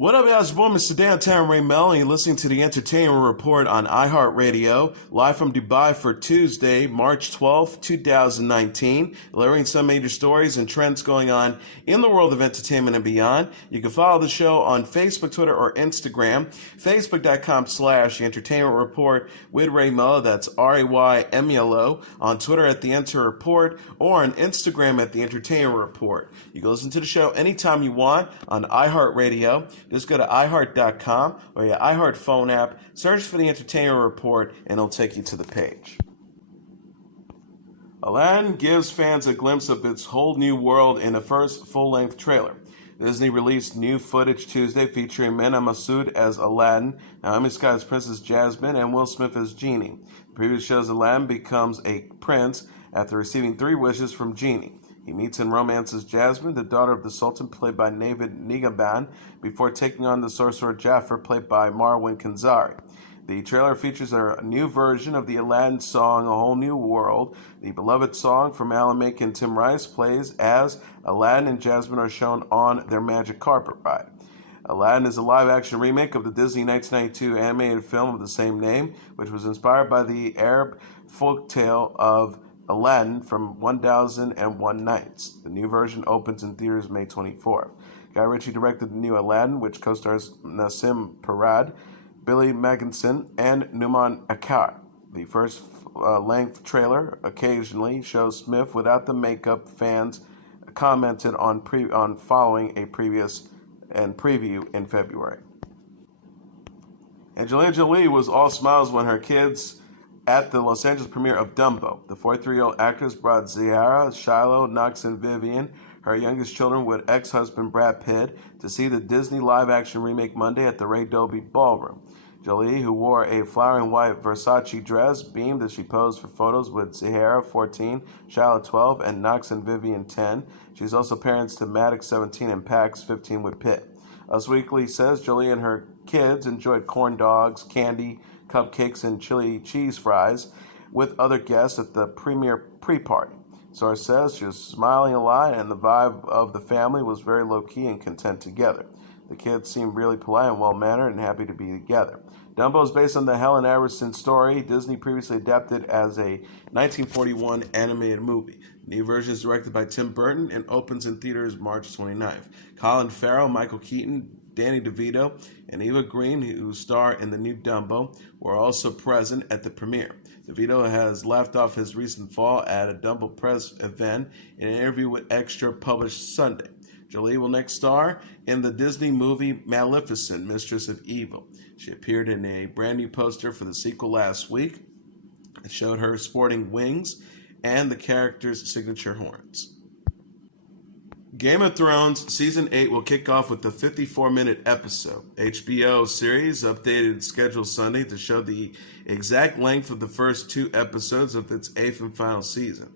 What up, y'all? It's your boy, Mr. Downtown Ray Melo, and you're listening to the Entertainment Report on iHeartRadio, live from Dubai for Tuesday, March 12th, 2019, delivering some major stories and trends going on in the world of entertainment and beyond. You can follow the show on Facebook, Twitter, or Instagram, facebook.com/The Entertainment Report with Ray Melo, that's RAYMELO, on Twitter at The Enter Report, or on Instagram at The Entertainment Report. You can listen to the show anytime you want on iHeartRadio. Just go to iHeart.com or your iHeart phone app, search for the Entertainment Report, and it'll take you to the page. Aladdin gives fans a glimpse of its whole new world in the first full-length trailer. Disney released new footage Tuesday featuring Mena Massoud as Aladdin, Naomi Scott as Princess Jasmine, and Will Smith as Genie. The preview shows Aladdin becomes a prince after receiving 3 wishes from Genie. He meets and romances Jasmine, the daughter of the Sultan, played by Navid Nigaban, before taking on the sorcerer Jafar, played by Marwan Kanzari. The trailer features a new version of the Aladdin song, A Whole New World. The beloved song from Alan Menken and Tim Rice plays as Aladdin and Jasmine are shown on their magic carpet ride. Aladdin is a live-action remake of the Disney 1992 animated film of the same name, which was inspired by the Arab folktale of Aladdin from 1001 Nights. The new version opens in theaters May 24th. Guy Ritchie directed the new Aladdin, which co-stars Nassim Parad, Billy Magnuson, and Numan Akkar. The first length trailer occasionally shows Smith without the makeup. Fans commented on following a previous and preview in February. Angelina Jolie was all smiles when her kids at the Los Angeles premiere of Dumbo. The 43-year-old actress brought Zahara, Shiloh, Knox, and Vivian, her youngest children, with ex-husband Brad Pitt, to see the Disney live-action remake Monday at the Ray Dolby Ballroom. Jolie, who wore a flowering white Versace dress, beamed as she posed for photos with Zahara, 14, Shiloh, 12, and Knox and Vivian, 10. She's also parents to Maddox, 17, and Pax, 15, with Pitt. Us Weekly says Jolie and her kids enjoyed corn dogs, candy, cupcakes, and chili cheese fries with other guests at the premiere pre-party. Source says she was smiling a lot, and the vibe of the family was very low-key and content together. The kids seemed really polite and well-mannered and happy to be together. Dumbo is based on the Helen Everson story Disney previously adapted as a 1941 animated movie. The new version is directed by Tim Burton and opens in theaters March 29th. Colin Farrell, Michael Keaton, Danny DeVito, and Eva Green, who star in the new Dumbo, were also present at the premiere. DeVito has laughed off his recent fall at a Dumbo press event in an interview with Extra published Sunday. Jolie will next star in the Disney movie Maleficent, Mistress of Evil. She appeared in a brand new poster for the sequel last week. It showed her sporting wings and the character's signature horns. Game of Thrones Season 8 will kick off with the 54-minute episode. HBO series updated schedule Sunday to show the exact length of the first 2 episodes of its 8th and final season.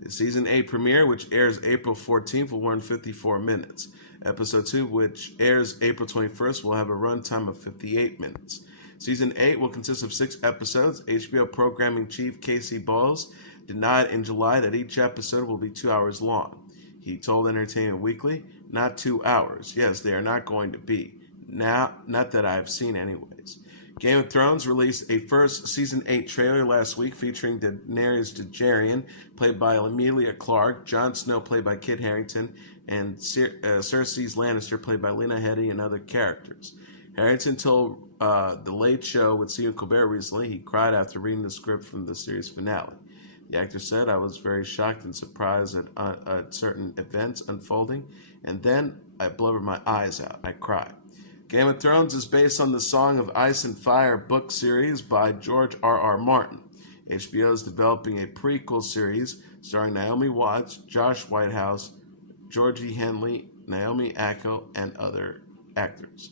The Season 8 premiere, which airs April 14th, will run 54 minutes. Episode 2, which airs April 21st, will have a runtime of 58 minutes. Season 8 will consist of 6 episodes. HBO programming chief Casey Bowles denied in July that each episode will be 2 hours long. He told Entertainment Weekly, "Not 2 hours. Yes, they are not going to be. Not that I have seen anyways." Game of Thrones released a first Season 8 trailer last week featuring Daenerys Targaryen, played by Emilia Clarke, Jon Snow, played by Kit Harington, and Cersei Lannister, played by Lena Headey, and other characters. Harington told The Late Show with Stephen Colbert recently he cried after reading the script from the series finale. The actor said, "I was very shocked and surprised at certain events unfolding, and then I blubbered my eyes out. I cried." Game of Thrones is based on the Song of Ice and Fire book series by George R.R. Martin. HBO is developing a prequel series starring Naomi Watts, Josh Whitehouse, Georgie Henley, Naomi Acko, and other actors.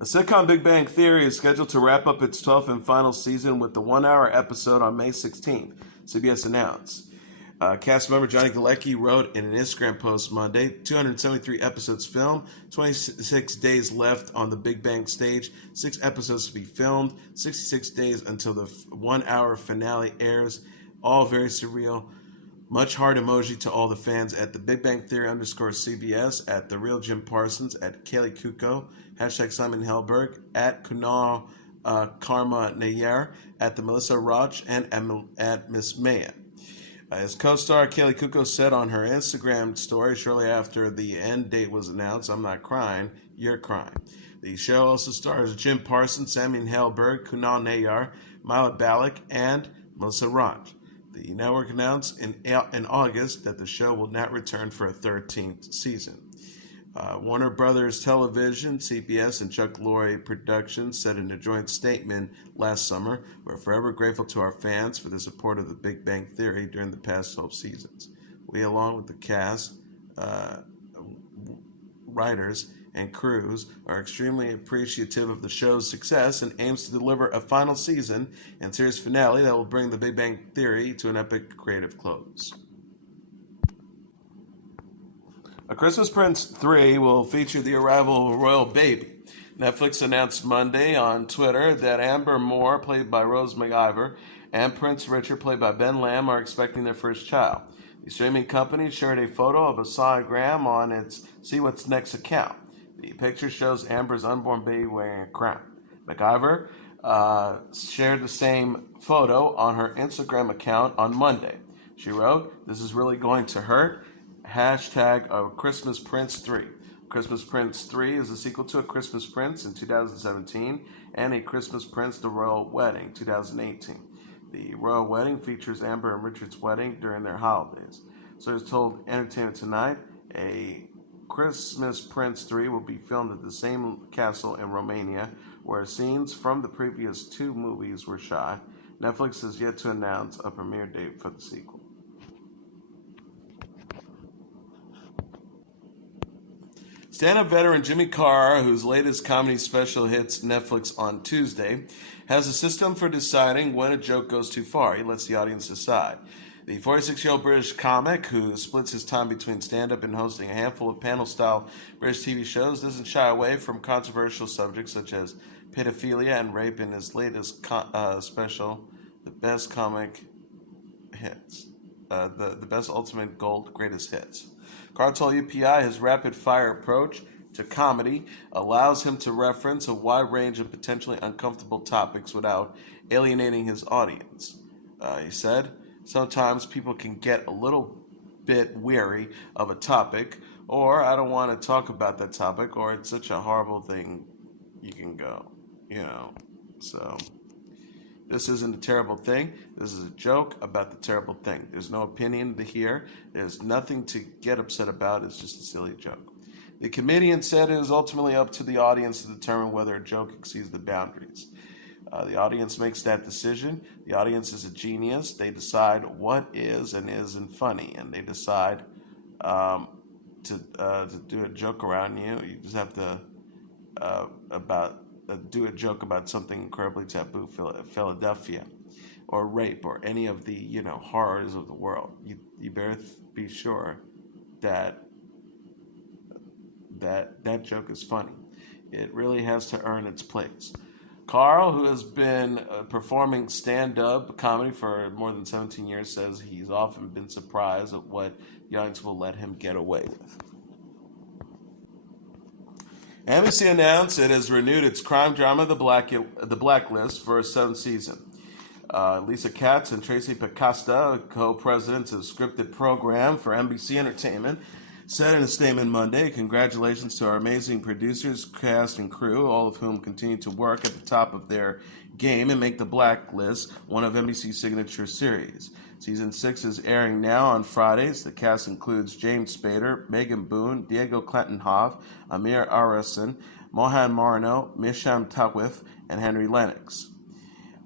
The sitcom Big Bang Theory is scheduled to wrap up its 12th and final season with the 1-hour episode on May 16th, CBS announced. Cast member Johnny Galecki wrote in an Instagram post Monday, 273 episodes filmed, 26 days left on the Big Bang stage, 6 episodes to be filmed, 66 days until the 1-hour finale airs. All very surreal. Much heart emoji to all the fans at the Big Bang Theory _CBS, at The Real Jim Parsons, at Kaylee Kuko, hashtag Simon Helberg, at Kunal Karma Nayer, at the Melissa Roch, and at Miss Maya. As co-star Kaylee Kuko said on her Instagram story shortly after the end date was announced, "I'm not crying, you're crying." The show also stars Jim Parsons, Samuel Helberg, Kunal Nayar, Milo Balik, and Melissa Roch. The network announced in August that the show will not return for a 13th season. Warner Brothers Television, CBS, and Chuck Lorre Productions said in a joint statement last summer, "We're forever grateful to our fans for the support of the Big Bang Theory during the past 12 seasons. We, along with the cast, writers, and crews, are extremely appreciative of the show's success and aims to deliver a final season and series finale that will bring the Big Bang Theory to an epic creative close." A Christmas Prince 3 will feature the arrival of a royal baby. Netflix announced Monday on Twitter that Amber Moore, played by Rose McIver, and Prince Richard, played by Ben Lamb, are expecting their first child. The streaming company shared a photo of a sonogram on its See What's Next account. The picture shows Amber's unborn baby wearing a crown. McIver shared the same photo on her Instagram account on Monday. She wrote, "This is really going to hurt. Hashtag a Christmas Prince 3. Christmas Prince 3 is a sequel to A Christmas Prince in 2017 and A Christmas Prince The Royal Wedding 2018. The Royal Wedding features Amber and Richard's wedding during their holidays. Sources told Entertainment Tonight A Christmas Prince 3 will be filmed at the same castle in Romania where scenes from the previous two movies were shot. Netflix has yet to announce a premiere date for the sequel." Stand-up veteran Jimmy Carr, whose latest comedy special hits Netflix on Tuesday, has a system for deciding when a joke goes too far. He lets the audience decide. The 46-year-old British comic, who splits his time between stand-up and hosting a handful of panel-style British TV shows, doesn't shy away from controversial subjects such as pedophilia and rape in his latest special, The Best Comic Hits, the Best Ultimate Gold Greatest Hits. Carr told UPI his rapid-fire approach to comedy allows him to reference a wide range of potentially uncomfortable topics without alienating his audience. He said, "Sometimes people can get a little bit weary of a topic, or I don't want to talk about that topic, or it's such a horrible thing you can go, So this isn't a terrible thing. This is a joke about the terrible thing. There's no opinion to hear. There's nothing to get upset about. It's just a silly joke." The comedian said it is ultimately up to the audience to determine whether a joke exceeds the boundaries. The audience makes that decision. The audience is a genius. They decide what is and isn't funny, and they decide to do a joke around you. You just have to do a joke about something incredibly taboo, Philadelphia, or rape, or any of the horrors of the world. You better be sure that joke is funny. It really has to earn its place. Carl, who has been performing stand-up comedy for more than 17 years, says he's often been surprised at what the audience will let him get away with. NBC announced it has renewed its crime drama, The Blacklist, for a 7th season. Lisa Katz and Tracy Pacasta, co-presidents of the scripted program for NBC Entertainment, said in a statement Monday, "Congratulations to our amazing producers, cast, and crew, all of whom continue to work at the top of their game and make The Blacklist one of NBC's signature series. Season 6 is airing now on Fridays. The cast includes James Spader, Megan Boone, Diego Clanton-Hoff, Amir Arasan, Mohan Marno, Misham Tawif, and Henry Lennox."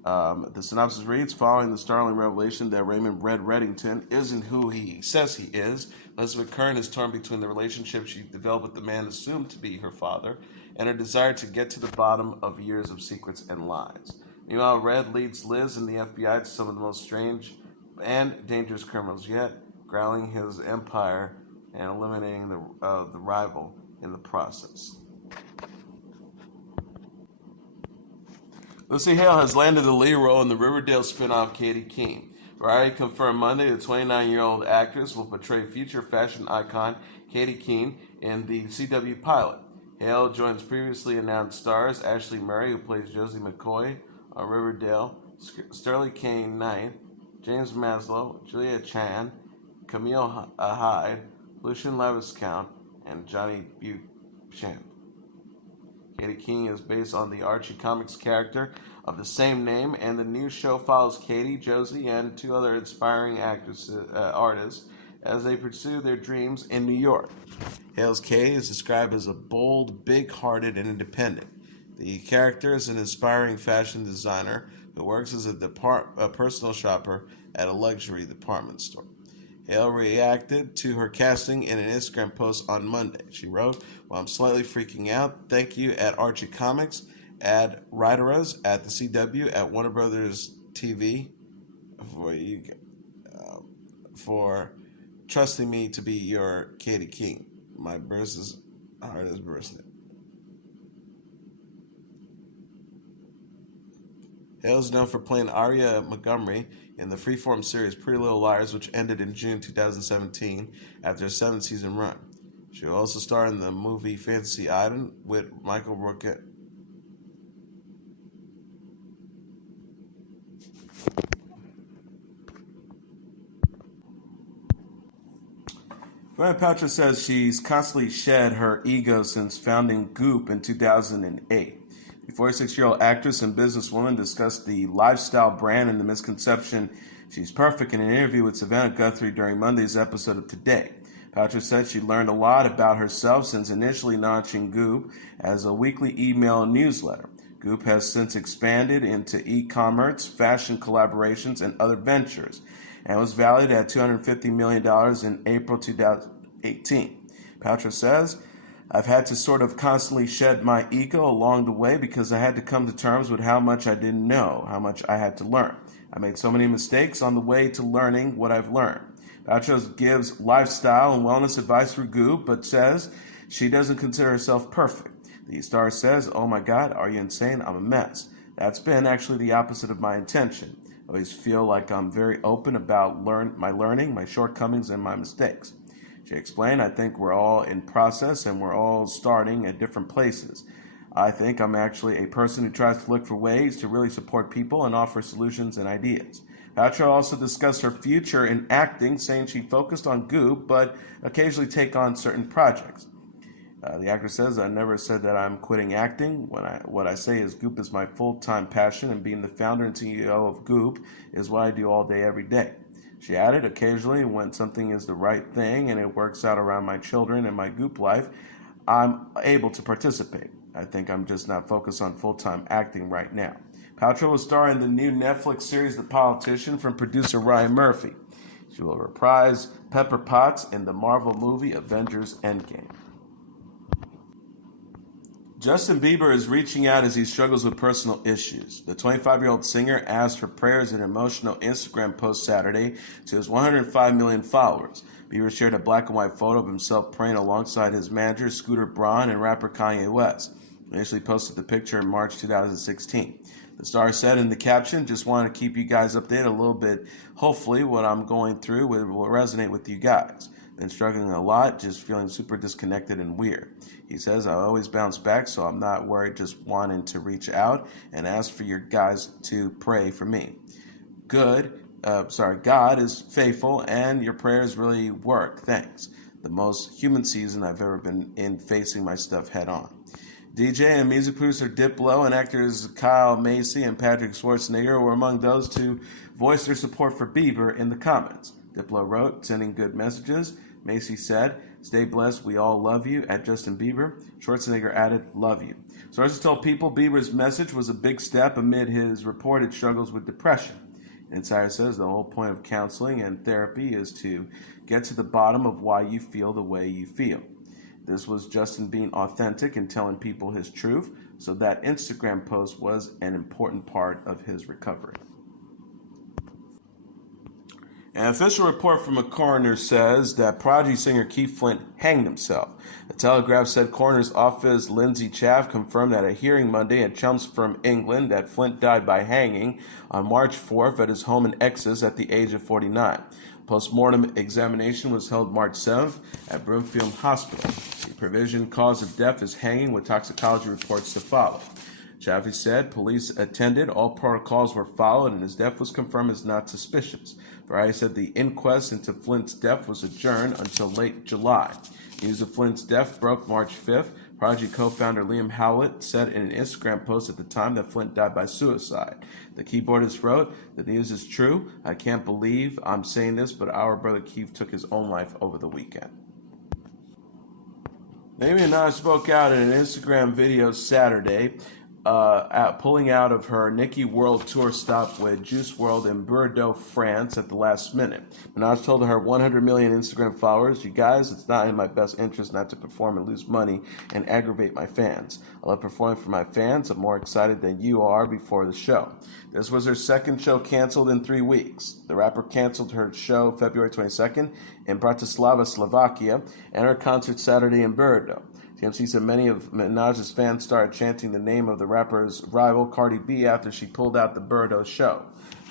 The synopsis reads, "Following the startling revelation that Raymond Red Reddington isn't who he says he is, Elizabeth Curran is torn between the relationship she developed with the man assumed to be her father and her desire to get to the bottom of years of secrets and lies. Meanwhile, Red leads Liz and the FBI to some of the most strange and dangerous criminals yet, growling his empire and eliminating the rival in the process." Lucy Hale has landed the lead role in the Riverdale spinoff Katy Keene. Variety confirmed Monday the 29-year-old actress will portray future fashion icon Katy Keene in the CW pilot. Hale joins previously announced stars Ashley Murray, who plays Josie McCoy on Riverdale, Sterling K. Knight, James Maslow, Julia Chan, Camille Hyde, Lucian Leviscount, and Johnny Beauchamp. Katy Keene is based on the Archie Comics character of the same name, and the new show follows Katy, Josie, and two other inspiring artists as they pursue their dreams in New York. Hale's Katy is described as a bold, big-hearted, and independent. The character is an inspiring fashion designer who works as a personal shopper at a luxury department store. Hale reacted to her casting in an Instagram post on Monday. She wrote, "While I'm slightly freaking out, thank you at Archie Comics, at Writeras, at the CW, at Warner Brothers TV for trusting me to be your Katy Keene. My heart is bursting." Hale is known for playing Aria Montgomery in the Freeform series Pretty Little Liars, which ended in June 2017 after a 7-season run. She will also star in the movie Fantasy Island with Michael Rourke. Gwyneth Paltrow says she's constantly shed her ego since founding Goop in 2008. The 46-year-old actress and businesswoman discussed the lifestyle brand and the misconception she's perfect in an interview with Savannah Guthrie during Monday's episode of Today. Paltrow said she learned a lot about herself since initially launching Goop as a weekly email newsletter. Goop has since expanded into e-commerce, fashion collaborations, and other ventures, and was valued at $250 million in April 2018. Paltrow says, "I've had to sort of constantly shed my ego along the way because I had to come to terms with how much I didn't know, how much I had to learn. I made so many mistakes on the way to learning what I've learned." Paltrow gives lifestyle and wellness advice through Goop, but says she doesn't consider herself perfect. The star says, "Oh my God, are you insane? I'm a mess. That's been actually the opposite of my intention. I always feel like I'm very open about my learning, my shortcomings, and my mistakes." She explained, "I think we're all in process and we're all starting at different places. I think I'm actually a person who tries to look for ways to really support people and offer solutions and ideas." Paltrow also discussed her future in acting, saying she focused on Goop, but occasionally take on certain projects. The actor says, "I never said that I'm quitting acting. What I say is Goop is my full-time passion, and being the founder and CEO of Goop is what I do all day, every day." She added, "Occasionally, when something is the right thing and it works out around my children and my Goop life, I'm able to participate. I think I'm just not focused on full-time acting right now." Paltrow will star in the new Netflix series The Politician from producer Ryan Murphy. She will reprise Pepper Potts in the Marvel movie Avengers Endgame. Justin Bieber is reaching out as he struggles with personal issues. The 25-year-old singer asked for prayers in an emotional Instagram post Saturday to his 105 million followers. Bieber shared a black and white photo of himself praying alongside his manager, Scooter Braun, and rapper Kanye West. He initially posted the picture in March 2016. The star said in the caption, "Just want to keep you guys updated a little bit. Hopefully what I'm going through will resonate with you guys. Been struggling a lot, just feeling super disconnected and weird." He says, "I always bounce back, so I'm not worried, just wanting to reach out and ask for your guys to pray for me. God is faithful and your prayers really work. Thanks. The most human season I've ever been in, facing my stuff head on." DJ and music producer Diplo and actors Kyle Macy and Patrick Schwarzenegger were among those to voice their support for Bieber in the comments. Diplo wrote, "Sending good messages." Macy said, "Stay blessed, we all love you," at Justin Bieber. Schwarzenegger added, "Love you." Sources told People Bieber's message was a big step amid his reported struggles with depression. Insider says the whole point of counseling and therapy is to get to the bottom of why you feel the way you feel. This was Justin being authentic and telling people his truth, so that Instagram post was an important part of his recovery. An official report from a coroner says that Prodigy singer Keith Flint hanged himself. The Telegraph said coroner's office Lindsay Chaff confirmed at a hearing Monday in Chelmsford, England, that Flint died by hanging on March 4th at his home in Essex at the age of 49. Post-mortem examination was held March 7th at Broomfield Hospital. The provisioned cause of death is hanging, with toxicology reports to follow. Chaffee said police attended, all protocols were followed, and his death was confirmed as not suspicious. Variety said the inquest into Flint's death was adjourned until late July. News of Flint's death broke March 5th. Prodigy co-founder Liam Howlett said in an Instagram post at the time that Flint died by suicide. The keyboardist wrote, "The news is true. I can't believe I'm saying this, but our brother Keith took his own life over the weekend." Nicki Minaj spoke out in an Instagram video Saturday, pulling out of her Nicki World Tour stop with Juice WRLD in Bordeaux, France at the last minute. Minaj told her 100 million Instagram followers, "You guys, it's not in my best interest not to perform and lose money and aggravate my fans. I love performing for my fans. I'm more excited than you are before the show." This was her second show canceled in 3 weeks. The rapper canceled her show February 22nd in Bratislava, Slovakia, and her concert Saturday in Bordeaux. TMC said many of Minaj's fans started chanting the name of the rapper's rival, Cardi B, after she pulled out the Bordeaux show.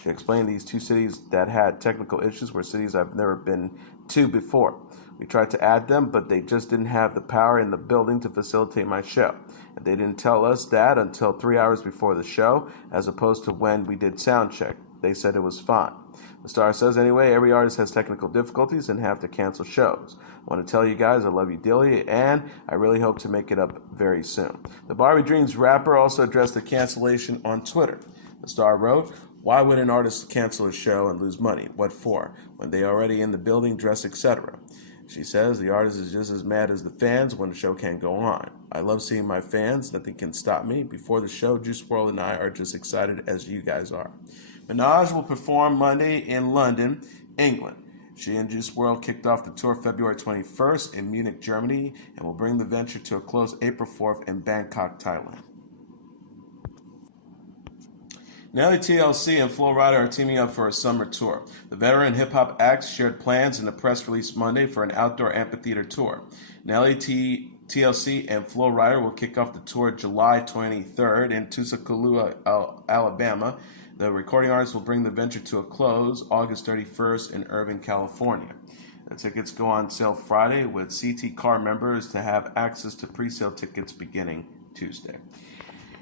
She explained these two cities that had technical issues were cities I've never been to before. We tried to add them, but they just didn't have the power in the building to facilitate my show. And they didn't tell us that until 3 hours before the show, as opposed to when we did sound check. They said it was fine. The star says, anyway, every artist has technical difficulties and have to cancel shows. I want to tell you guys I love you dearly, and I really hope to make it up very soon. The Barbie Dreams rapper also addressed the cancellation on Twitter. The star wrote, "Why would an artist cancel a show and lose money? What for? When they already in the building, dress, etc." She says the artist is just as mad as the fans when the show can't go on. "I love seeing my fans. Nothing can stop me. Before the show, Juice WRLD and I are just excited as you guys are." Minaj will perform Monday in London, England. She and Juice WRLD kicked off the tour February 21st in Munich, Germany, and will bring the venture to a close April 4th in Bangkok, Thailand. Nelly, TLC, and Flo Rida are teaming up for a summer tour. The veteran hip-hop acts shared plans in a press release Monday for an outdoor amphitheater tour. Nelly, TLC, and Flo Rida will kick off the tour July 23rd in Tuscaloosa, Alabama. The recording artist will bring the venture to a close August 31st in Irvine, California. The tickets go on sale Friday, with CT Carr members to have access to pre-sale tickets beginning Tuesday.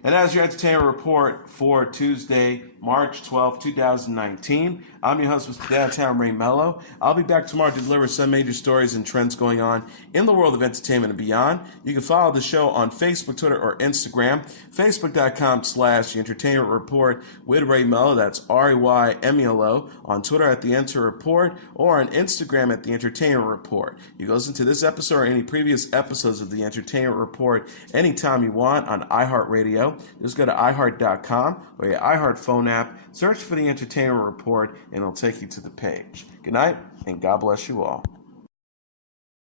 And as your entertainment report for Tuesday, March 12, 2019, I'm your host, Mr. Downtown Ray Melo. I'll be back tomorrow to deliver some major stories and trends going on in the world of entertainment and beyond. You can follow the show on Facebook, Twitter, or Instagram. Facebook.com/The Entertainment Report with Ray Melo. That's RAYMELO. On Twitter at The Enter Report, or on Instagram at The Entertainment Report. You can listen to this episode or any previous episodes of The Entertainment Report anytime you want on iHeartRadio. Just go to iHeart.com or your iHeart phone app, search for The Entertainment Report, and it'll take you to the page. Good night, and God bless you all.